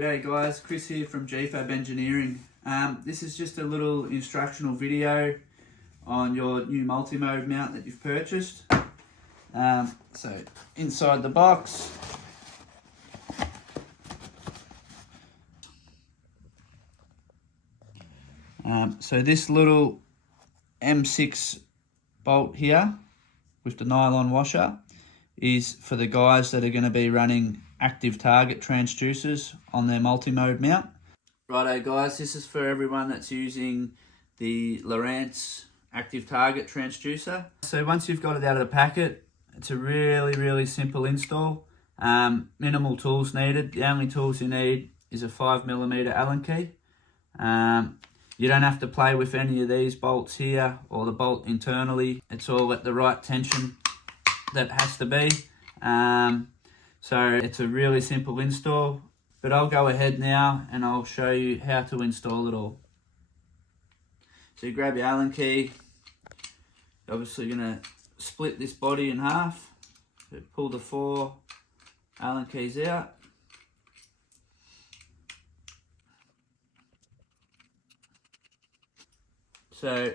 G'day guys, Chris here from GFAB Engineering. This is just a little instructional video on your new multi-mode mount that you've purchased. So inside the box, so this little M6 bolt here with the nylon washer is for the guys that are going to be running active target transducers on their multi-mode mount. Righto guys, this is for everyone that's using the Lowrance active target transducer. So once you've got it out of the packet, it's a really simple install. Minimal tools needed. The only tools you need is a 5mm Allen key. You don't have to play with any of these bolts here or the bolt internally. It's all at the right tension that it has to be. So it's a really simple install, but I'll go ahead now and I'll show you how to install it all. So you grab your Allen key, you're obviously going to split this body in half, so pull the 4 Allen keys out. So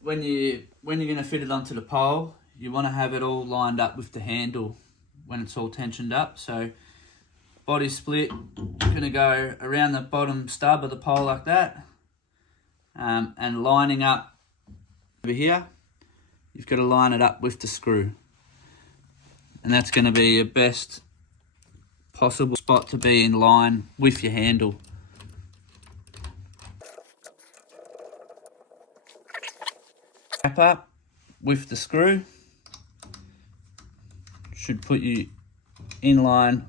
when you're going to fit it onto the pole, you want to have it all lined up with the handle when it's all tensioned up. So body split, you're going to go around the bottom stub of the pole like that, and lining up over here, you've got to line it up with the screw, and that's going to be your best possible spot to be in line with your handle. Wrap up with the screw, should put you in line.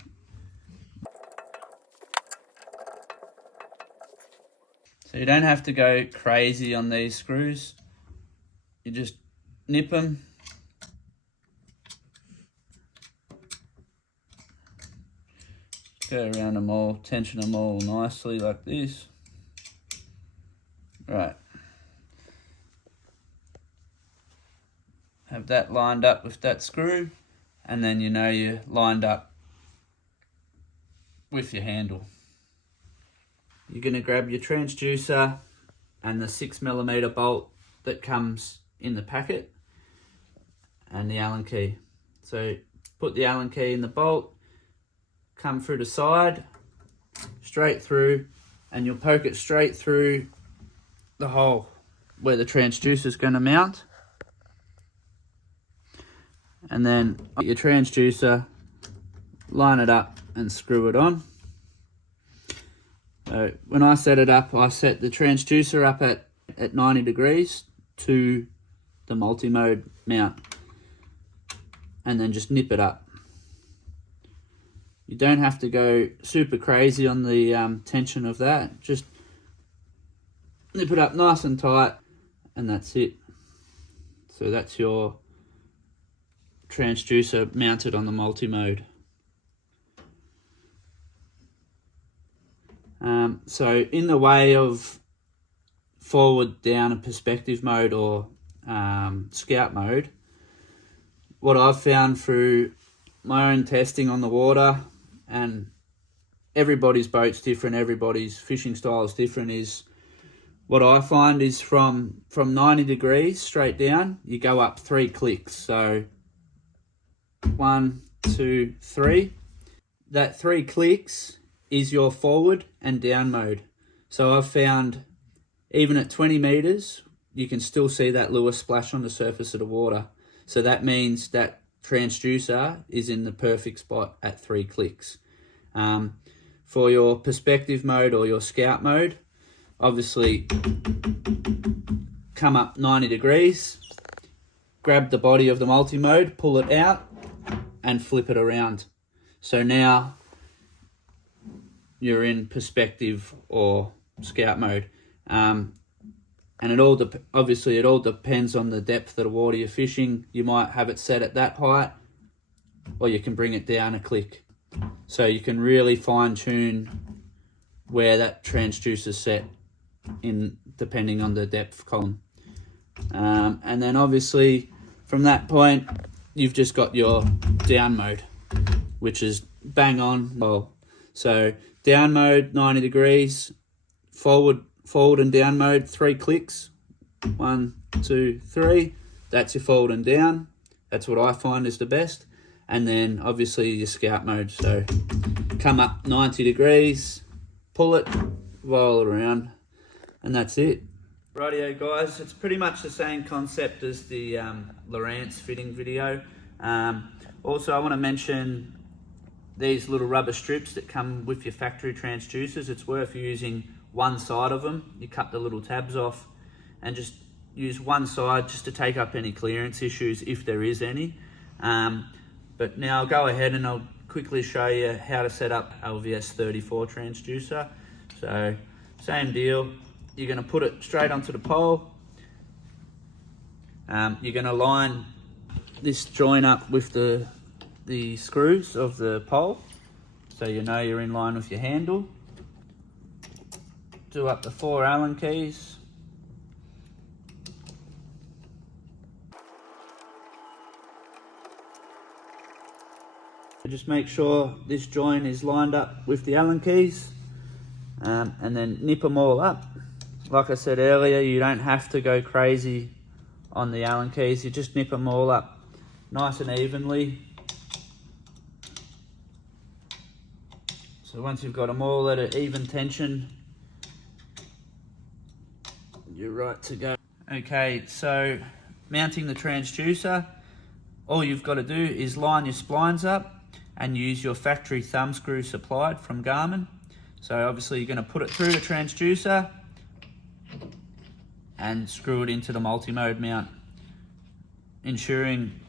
So you don't have to go crazy on these screws. You just nip them. Go around them all, tension them all nicely like this. Right. Have that lined up with that screw, and then you know you're lined up with your handle. You're going to grab your transducer and the 6mm bolt that comes in the packet and the Allen key. So put the Allen key in the bolt, come through the side, straight through, and you'll poke it straight through the hole where the transducer is going to mount. And then get your transducer, line it up and screw it on. So when I set it up, I set the transducer up at 90 degrees to the multi-mode mount, and then just nip it up. You don't have to go super crazy on the tension of that. Just nip it up nice and tight, and that's it. So that's your transducer mounted on the multi-mode. So in the way of forward, down and perspective mode or scout mode, what I've found through my own testing on the water, and everybody's boat's different, everybody's fishing style is different, is what I find is from 90 degrees straight down, you go up 3 clicks. So 1, 2, 3. That 3 clicks is your forward and down mode. So I've found even at 20 meters, you can still see that lure splash on the surface of the water. So that means that transducer is in the perfect spot at 3 clicks. For your perspective mode or your scout mode, obviously come up 90 degrees, grab the body of the multi-mode, pull it out and flip it around. So now you're in perspective or scout mode. And it all obviously it all depends on the depth of the water you're fishing. You might have it set at that height, or you can bring it down a click. So you can really fine tune where that transducer is set in depending on the depth column. And then obviously from that point, you've just got your down mode, which is bang on. Well, so down mode 90 degrees, forward and down mode 3 clicks, 1, 2, 3. That's your forward and down. That's what I find is the best. And then obviously your scout mode. So come up 90 degrees, pull it, roll it around, and that's it. Rightio guys, it's pretty much the same concept as the Lowrance fitting video. Also I want to mention these little rubber strips that come with your factory transducers. It's worth using one side of them. You cut the little tabs off and just use one side just to take up any clearance issues if there is any. But now I'll go ahead and I'll quickly show you how to set up LVS 34 transducer. So same deal, you're going to put it straight onto the pole. You're going to line this joint up with the screws of the pole, so you know you're in line with your handle. Do up the 4 Allen keys. Just make sure this joint is lined up with the Allen keys, and then nip them all up. Like I said earlier, you don't have to go crazy on the Allen keys, you just nip them all up nice and evenly. So once you've got them all at an even tension, you're right to go. Okay, so mounting the transducer, all you've got to do is line your splines up and use your factory thumb screw supplied from Garmin. So obviously you're going to put it through the transducer and screw it into the multi-mode mount, ensuring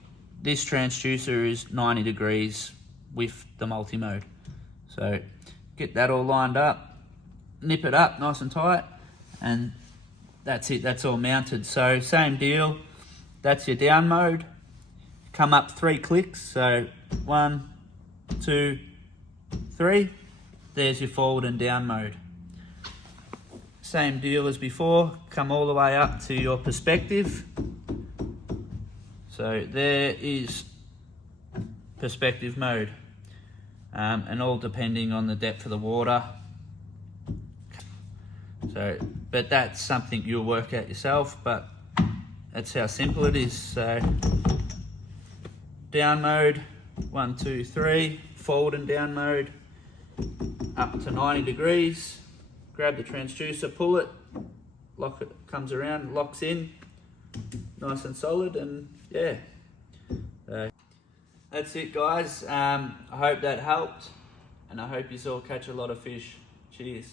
this transducer is 90 degrees with the multi-mode. So get that all lined up, nip it up nice and tight, and that's it, that's all mounted. So same deal, that's your down mode. Come up 3 clicks, so 1, 2, 3. There's your forward and down mode. Same deal as before, come all the way up to your perspective. So there is perspective mode, and all depending on the depth of the water. So, but that's something you'll work out yourself, but that's how simple it is. So down mode, 1, 2, 3, forward and down mode, up to 90 degrees, grab the transducer, pull it, lock it, comes around, locks in, nice and solid, and yeah. So that's it guys, I hope that helped, and I hope you all catch a lot of fish. Cheers.